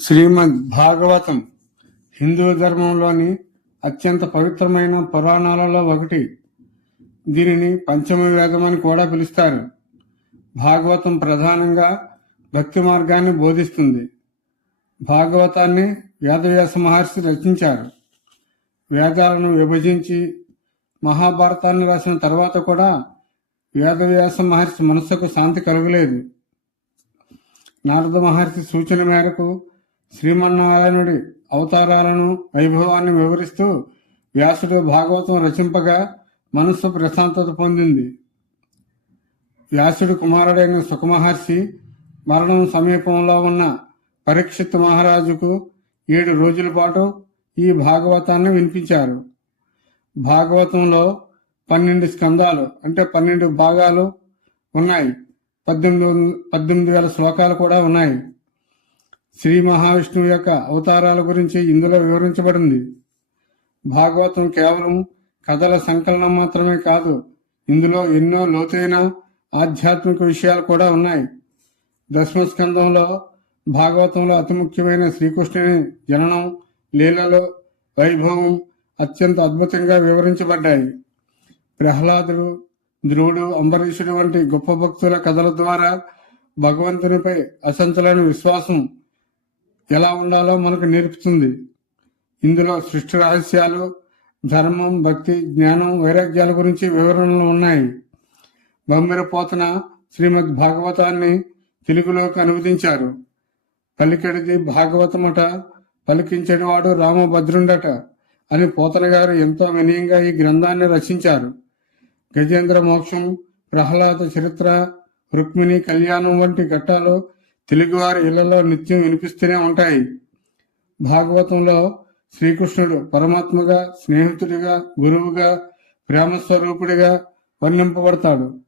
శ్రీమద్ భాగవతం హిందూ ధర్మంలోని అత్యంత పవిత్రమైన పురాణాలలో ఒకటి. దీనిని పంచమ వేదం అని కూడా పిలుస్తారు. భాగవతం ప్రధానంగా భక్తి మార్గాన్ని బోధిస్తుంది. భాగవతాన్ని వేదవ్యాస మహర్షి రచించారు. వేదాలను విభజించి మహాభారతాన్ని రాసిన తర్వాత కూడా వేదవ్యాస మహర్షి మనస్సుకు శాంతి కలగలేదు. నారద మహర్షి సూచన మేరకు శ్రీమన్నారాయణుడి అవతారాలను వైభవాన్ని వివరిస్తూ వ్యాసుడు భాగవతం రచింపగా మనస్సు ప్రశాంతత పొందింది. వ్యాసుడి కుమారుడైన సుఖమహర్షి మరణం సమీపంలో ఉన్న పరీక్షిత్ మహారాజుకు ఏడు రోజుల పాటు ఈ భాగవతాన్ని వినిపించారు. భాగవతంలో పన్నెండు స్కందాలు అంటే పన్నెండు భాగాలు ఉన్నాయి. పద్దెనిమిది పద్దెనిమిది వేల శ్లోకాలు కూడా ఉన్నాయి. శ్రీ మహావిష్ణువు యొక్క అవతారాల గురించి ఇందులో వివరించబడింది. భాగవతం కేవలం కథల సంకలనం మాత్రమే కాదు ఇందులో ఎన్నో లోతైన ఆధ్యాత్మిక విషయాలు కూడా ఉన్నాయి. దశమస్కంధంలో భాగవతంలో అతి ముఖ్యమైన శ్రీకృష్ణుని జననం లీలలు వైభవం అత్యంత అద్భుతంగా వివరించబడ్డాయి. ప్రహ్లాదుడు ధ్రువుడు అంబరీషుడు వంటి గొప్ప భక్తుల కథల ద్వారా భగవంతునిపై అసంచలైన విశ్వాసం ఎలా ఉండాలో మనకు నేర్పుతుంది. ఇందులో సృష్టి రహస్యాలు ధర్మం భక్తి జ్ఞానం వైరాగ్యాల గురించి వివరణలు ఉన్నాయి. బొమ్మిర పోతన శ్రీమద్ భాగవతాన్ని తెలుగులోకి అనువదించారు. పలికెడిది భాగవతమట పలికించేటివాడు రామభద్రుండట అని పోతన గారు ఎంతో వినయంగా ఈ గ్రంథాన్ని రచించారు. గజేంద్ర మోక్షం ప్రహ్లాద చరిత్ర రుక్మిణి కళ్యాణం వంటి ఘట్టాలు తెలుగువారి ఇళ్ళలో నిత్యం వినిపిస్తూనే ఉంటాయి. భాగవతంలో శ్రీకృష్ణుడు పరమాత్మగా స్నేహితుడిగా గురువుగా ప్రేమస్వరూపుడిగా వర్ణింపబడతాడు.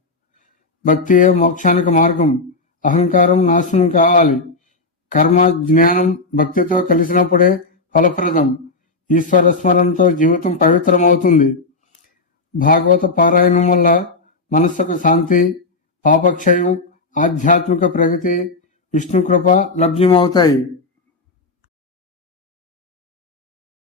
భక్తియే మోక్షానికి మార్గం. అహంకారం నాశనం కావాలి. కర్మ జ్ఞానం భక్తితో కలిసినప్పుడే ఫలప్రదం. ఈశ్వర స్మరణతో జీవితం పవిత్రమవుతుంది. భాగవత పారాయణం వల్ల మనస్సుకు శాంతి పాపక్షయం ఆధ్యాత్మిక ప్రగతి విష్ణు కృప లభ్యమవుతాయి